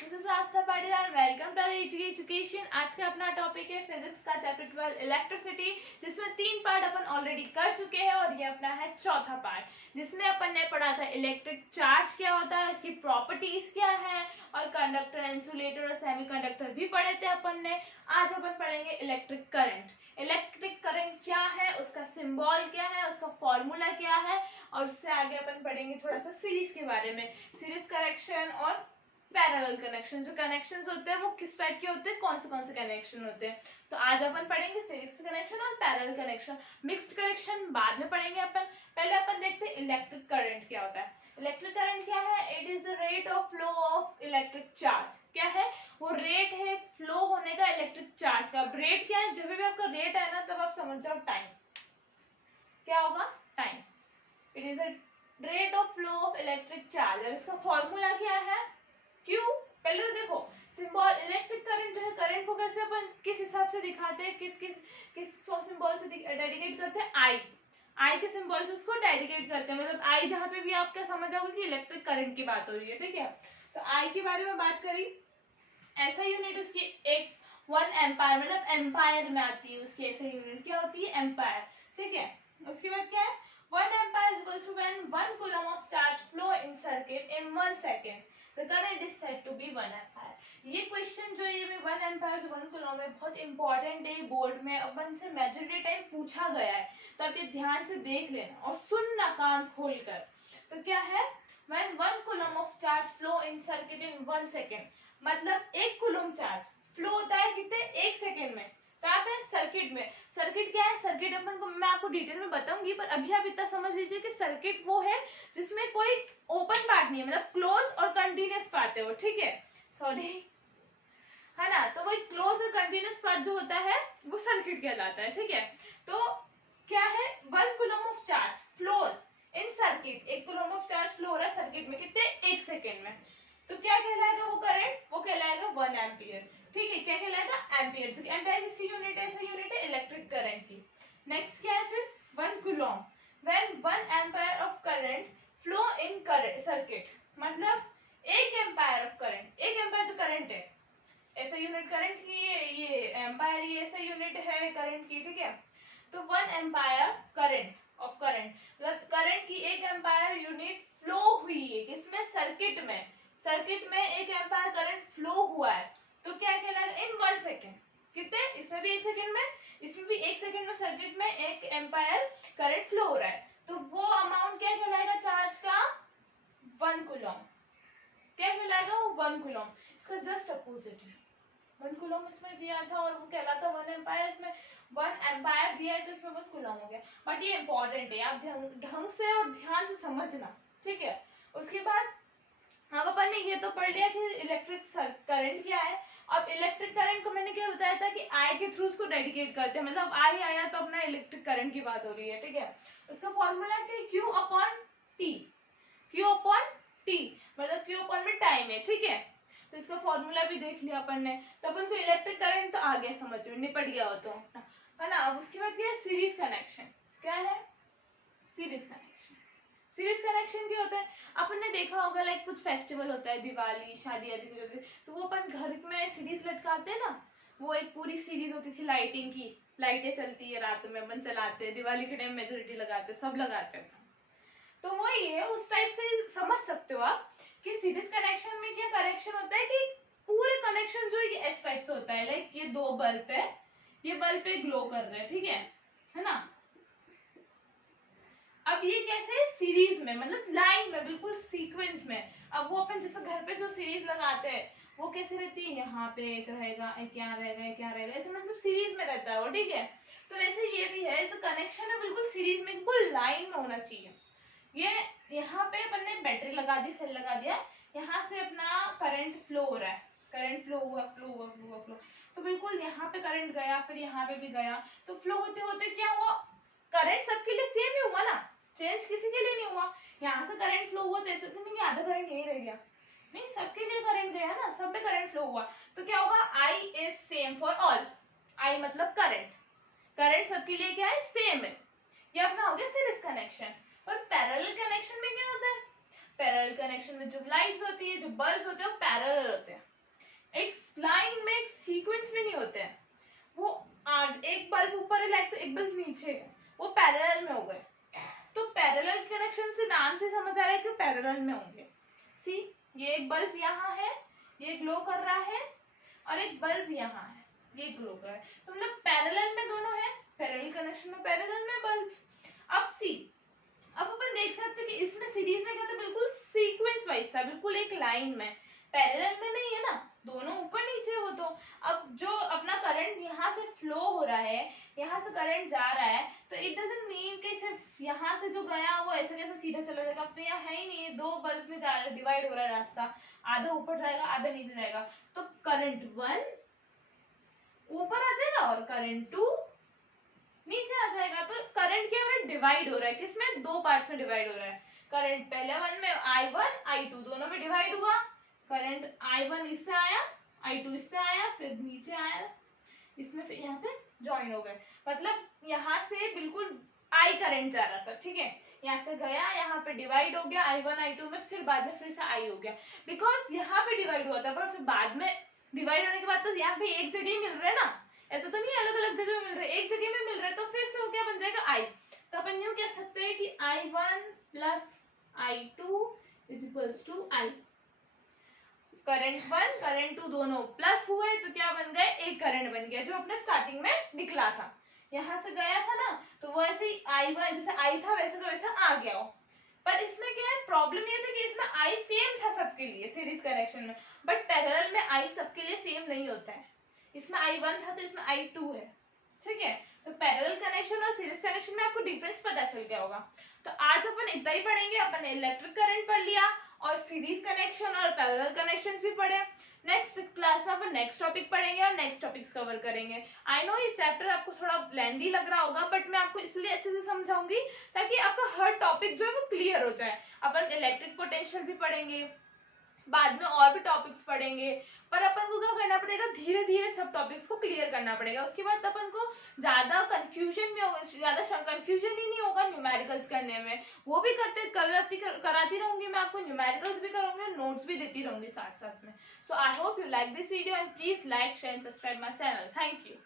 This is Astha Patidar. Welcome to education. आज का अपना टॉपिक है फिजिक्स का चैप्टर 12 इलेक्ट्रिसिटी, जिसमें 3 पार्ट अपन ऑलरेडी कर चुके हैं और ये अपना है चौथा पार्ट, जिसमें अपन ने पढ़ा था इलेक्ट्रिक चार्ज क्या होता है, उसकी प्रॉपर्टीज क्या है, और कंडक्टर, इंसुलेटर और सेमीकंडक्टर भी पढ़े थे अपन ने। आज अपन पढ़ेंगे इलेक्ट्रिक करंट। इलेक्ट्रिक करंट क्या है, उसका सिंबल क्या है, उसका फॉर्मूला क्या है, और उससे आगे अपन पढ़ेंगे थोड़ा सा सीरीज के बारे में, सीरीज कनेक्शन और पैरेलल कनेक्शन। जो कनेक्शंस होते हैं वो किस टाइप के होते हैं, कौन से कनेक्शन होते हैं। तो आज अपन पढ़ेंगे सीरीज कनेक्शन और पैरेलल कनेक्शन। मिक्स्ड कनेक्शन बाद में पढ़ेंगे अपन। पहले अपन देखते हैं इलेक्ट्रिक करंट क्या होता है। इलेक्ट्रिक करंट क्या है? It is the rate of flow of electric charge. क्या है वो? रेट है फ्लो होने का इलेक्ट्रिक चार्ज का। रेट क्या है? जब भी आपका रेट है ना, तब आप समझ जाओ टाइम क्या होगा, time. It is a rate of flow of electric charge. इसका फॉर्मूला क्या है? क्यों? पहले तो देखो सिंबल, इलेक्ट्रिक करंट जो है, करंट को कैसे अपन किस हिसाब से दिखाते हैं, किस सिंबल से डेडिकेट करते हैं? आई के सिंबल से उसको डेडिकेट करते हैं। मतलब आई जहां पे भी आप क्या समझ जाओगे कि इलेक्ट्रिक करंट की बात हो रही है, ठीक है। तो आई के बारे में बात करी, ऐसा यूनिट उसकी एक 1 एम्पायर, मतलब एम्पायर में आती है उसकी ऐसे यूनिट क्या होती है? एम्पायर, ठीक है। उसके बाद क्या है? 1 ampere is equal to when 1 coulomb of charge flow in circuit in 1 second, the current is said to be 1 ampere. ये क्वेश्चन जो ये 1 एम्पायर से 1 कूलम है, बहुत इंपॉर्टेंट है। बोर्ड में अपन से मेजॉरिटी टाइम पूछा गया है, तो आप ये ध्यान से देख लेना और सुनना कान खोलकर। तो क्या है? When 1 coulomb of charge flow in circuit in 1 second, मतलब 1 कूलम चार्ज फ्लो होता है कितने? 1 सेकंड में। कहाँ पे? सर्किट में। सर्किट क्या है? सर्किट अपन को मैं आपको डिटेल में बताऊंगी, पर अभी आप इतना समझ लीजिए कि सर्किट वो है जिसमें कोई ओपन पार्ट नहीं है, मतलब क्लोज और कंटिन्यूअस पार्ट है वो, ठीक है। सॉरी, है ना। तो वही क्लोज और कंटिन्यूअस पार्ट जो होता है वो सर्किट कहलाता है, ठीक है। तो क्या है? 1 coulomb of charge flows in circuit, 1 coulomb of charge flow हो रहा है सर्किट में कितने? 1 सेकंड में। तो क्या कहलाएगा वो करंट? वो कहलाएगा 1 एम्पियर, ठीक है। क्या कहलाएगा? एम्पियर। जो एम्पियर किसकी यूनिट है? ऐसा यूनिट है इलेक्ट्रिक करंट की। नेक्स्ट क्या है फिर? 1 coulomb when 1 ampere of current flow in current circuit, मतलब 1 एम्पियर ऑफ करंट, 1 एम्पियर जो करंट है, ऐसा यूनिट करंट की, ये एम्पायर, ये ऐसा यूनिट है करंट की, ठीक है। तो 1 एम्पायर करंट ऑफ करंट, मतलब करंट की 1 एम्पायर यूनिट फ्लो हुई है किसमें? सर्किट में। सर्किट में 1 एम्पायर करंट फ्लो हुआ है, तो क्या कहलाएगा? इन 1 सेकंड। कितने? इसमें भी 1 सेकंड में, इसमें भी 1 सेकंड में सर्किट में 1 एम्पायर करंट फ्लो हो रहा है, तो वो अमाउंट क्या कहलाएगा चार्ज का? 1 कूलम। क्या कहलाएगा वो? 1 कूलम। इसका जस्ट अपोजिट है, 1 कूलम इसमें दिया था और वो कहलाता 1 एम्पायर, इसमें 1 एम्पायर दिया है तो इसमें 1 कूलम हो गया। बट ये इंपॉर्टेंट है, आप ढंग से और ध्यान से समझना, ठीक है। उसके बाद अब अपन ने ये तो पढ़ लिया कि इलेक्ट्रिक करंट क्या है। अब इलेक्ट्रिक करंट को मैंने क्या बताया था कि आई के थ्रू उसको डेडिकेट करते हैं, मतलब आई आया तो अपना इलेक्ट्रिक करंट की बात हो रही है, ठीक है। उसका फॉर्मूला क्या? Q upon T. Q upon T मतलब क्यू अपॉन में टाइम है, ठीक है। तो इसका फॉर्मूला भी देख लिया अपन ने, तो अपन को इलेक्ट्रिक करंट तो आ गया समझ में, निपट गया हो तो, है ना। अब उसके बाद क्या है? Series connection. क्या है? Series connection. सीरीज कनेक्शन क्या होता है? अपन ने देखा होगा, लाइक कुछ फेस्टिवल होता है, दिवाली, शादी आदि कुछ होती है, तो वो अपन घर में सीरीज लटकाते हैं ना, वो एक पूरी सीरीज होती थी लाइटिंग की, लाइटें चलती है रात में, अपन चलाते हैं, दिवाली के टाइम मेजोरिटी लगाते हैं, सब लगाते हैं। तो वो ये उस टाइप से समझ सकते हो आप कि सीरीज कनेक्शन में क्या कनेक्शन होता है कि पूरे कनेक्शन जो ये इस टाइप से होता है, लाइक ये 2 बल्ब है, ये बल्ब पे ग्लो कर रहे हैं, ठीक है ना। अब ये कैसे? सीरीज में, मतलब लाइन में, बिल्कुल सीक्वेंस में। अब वो अपन जैसे घर पे जो सीरीज लगाते हैं वो कैसे रहती है? यहाँ पे एक रहेगा, एक यहाँ रहेगा, एक यहाँ रहेगा, ऐसे मतलब सीरीज में रहता है वो, ठीक है। तो वैसे ये भी है, जो कनेक्शन है बिल्कुल सीरीज में, बिल्कुल लाइन में होना चाहिए। ये यहाँ पे अपन ने बैटरी लगा दी, सेल लगा दिया, यहाँ से अपना करंट फ्लो हो रहा है, करंट फ्लो हुआ, फ्लो हुआ, फ्लो हुआ, फ्लो, तो बिल्कुल यहाँ पे करंट गया, फिर यहाँ पे भी गया, तो फ्लो होते होते क्या हुआ? करंट सबके लिए सेम ही हुआ ना, चेंज किसी के लिए नहीं हुआ। यहाँ से करंट फ्लो हुआ तो ऐसा तो नहीं कि आधा करंट यही रह गया, नहीं, सबके लिए करंट गया ना, सब पे करंट फ्लो हुआ। तो क्या होगा? I is same for all. आई मतलब करंट, करंट सबके लिए क्या है? सेम है। ये अपना हो गया सीरीज कनेक्शन। और पैरेलल कनेक्शन में क्या होता है? पैरेलल कनेक्शन में जो लाइट्स होती है, जो बल्ब्स होते हैं, वो पैरेलल होते हैं, सीक्वेंस में नहीं होते हैं, वो आज एक बल्ब ऊपर है लाइक तो एक बल्ब नीचे है, वो पैरेलल में हो गए। तो पैरेलल कनेक्शन से नाम से समझ आ रहा है कि पैरेलल में होंगे। सी ये एक बल्ब यहाँ है, ये ग्लो कर रहा है, और एक बल्ब यहाँ है, ये ग्लो कर रहा है, तो मतलब पैरेलल में दोनों है, पैरेलल कनेक्शन में पैरेलल में बल्ब। अब सी अब अपन देख सकते हैं कि इसमें सीरीज में क्या था, बिल्कुल सीक्वेंस वाइज था, बिल्कुल एक लाइन में, पैरेलल में नहीं है ना, दोनों ऊपर नीचे हो। तो अब जो अपना करंट यहाँ से फ्लो हो रहा है, यहाँ से करंट जा रहा है, तो इट डजंट मीन कि सिर्फ यहाँ से जो गया वो ऐसे कैसे सीधा चला जाएगा। अब तो यहाँ है ही नहीं, दो बल्ब में जा रहा है, डिवाइड हो रहा है रास्ता, आधा ऊपर जाएगा आधा नीचे जाएगा। तो करंट 1 ऊपर आ जाएगा और करंट 2 नीचे आ जाएगा। तो करंट क्या हो रहा है, डिवाइड हो रहा है, किसमें, दो पार्ट्स में डिवाइड हो रहा है। करंट पहले वन में I1 I2 दोनों में डिवाइड हुआ, करंट I1 इससे आया, I2 इससे आया, फिर नीचे आया इसमें, फिर यहाँ पे ज्वाइन हो गए। मतलब यहाँ से बिल्कुल I करंट जा रहा था, ठीक है, यहाँ से गया, यहाँ पे डिवाइड हो गया I1 I2 में, फिर बाद में फिर से I हो गया, बिकॉज यहाँ पे डिवाइड हुआ था, पर फिर बाद में डिवाइड होने के बाद तो यहाँ पे एक जगह ही मिल रहा है ना, ऐसा तो नहीं अलग अलग जगह में मिल रहा है, एक जगह में मिल रहा है, तो फिर से वो क्या बन जाएगा I। तो अपन यूं कह सकते हैं कि I1 plus I2 is equals to I। Current 1 current 2 दोनों प्लस हुए तो क्या बन गए, एक करंट बन गया, जो अपने स्टार्टिंग में निकला था, यहाँ से गया था ना, तो वो ऐसे ही I1 जैसे I था वैसे का वैसा आ गया हो। पर इसमें क्या है, प्रॉब्लम ये थी कि इसमें I सेम था सबके लिए सीरीज कनेक्शन में, बट पैरेलल में I सबके लिए सेम नहीं होता है। इसमें I1 था तो इसमें I2 है, ठीक है। तो पैरेलल कनेक्शन और सीरीज कनेक्शन में आपको डिफरेंस पता चल गया होगा। तो आज अपन इतना ही पढ़ेंगे, अपन इलेक्ट्रिक करंट पढ़ लिया और सीरीज कनेक्शन और पैरेलल कनेक्शंस भी पढ़े। नेक्स्ट क्लास में अपन नेक्स्ट टॉपिक पढ़ेंगे और नेक्स्ट टॉपिक्स कवर करेंगे। आई नो ये चैप्टर आपको थोड़ा लेंथी लग रहा होगा, बट मैं आपको इसलिए अच्छे से समझाऊंगी ताकि आपका हर टॉपिक जो है वो क्लियर हो जाए। अपन इलेक्ट्रिक पोटेंशियल भी पढ़ेंगे, बाद में और भी टॉपिक्स पढ़ेंगे, पर अपन को क्या करना पड़ेगा, धीरे धीरे सब टॉपिक्स को क्लियर करना पड़ेगा। उसके बाद अपन को ज्यादा कंफ्यूजन में होगा, ज्यादा कंफ्यूजन ही नहीं होगा न्यूमेरिकल्स करने में, वो भी कराती रहूंगी मैं आपको, न्यूमेरिकल्स भी करूंगी, नोट्स भी देती रहूंगी साथ साथ में। So I hope you like this video and please like share and subscribe my channel. Thank you.